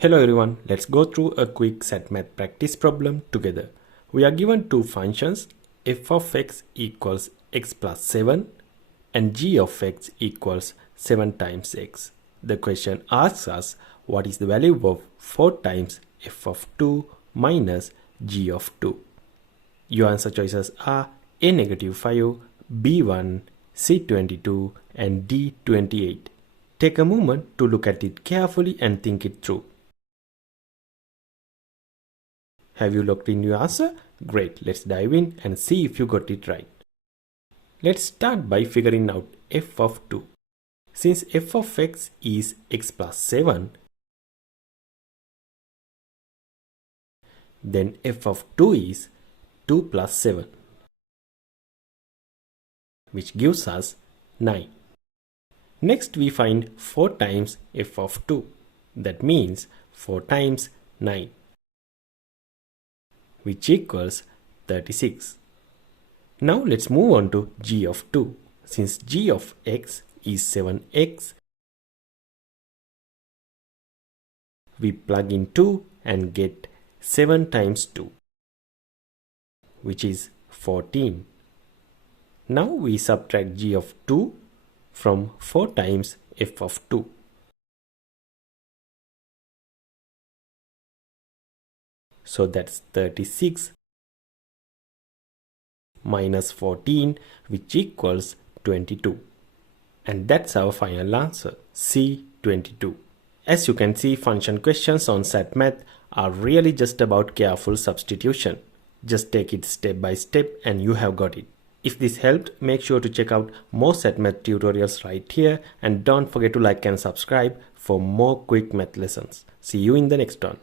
Hello everyone, let's go through a quick SAT math practice problem together. We are given two functions, f of x equals x plus 7 and g of x equals 7 times x. The question asks us what is the value of 4 times f of 2 minus g of 2. Your answer choices are A -5, B1, C22 and D28. Take a moment to look at it carefully and think it through. Have you locked in your answer? Great, let's dive in and see if you got it right. Let's start by figuring out f of 2. Since f of x is x plus 7, then f of 2 is 2 plus 7, which gives us 9. Next we find 4 times f of 2. That means 4 times 9, which equals 36. Now let's move on to g of 2. Since g of x is 7x, we plug in 2 and get 7 times 2, which is 14. Now we subtract g of 2 from 4 times f of 2. So that's 36 minus 14, which equals 22. And that's our final answer, C22. As you can see, function questions on SAT Math are really just about careful substitution. Just take it step by step and you have got it. If this helped, make sure to check out more SAT Math tutorials right here and don't forget to like and subscribe for more quick math lessons. See you in the next one.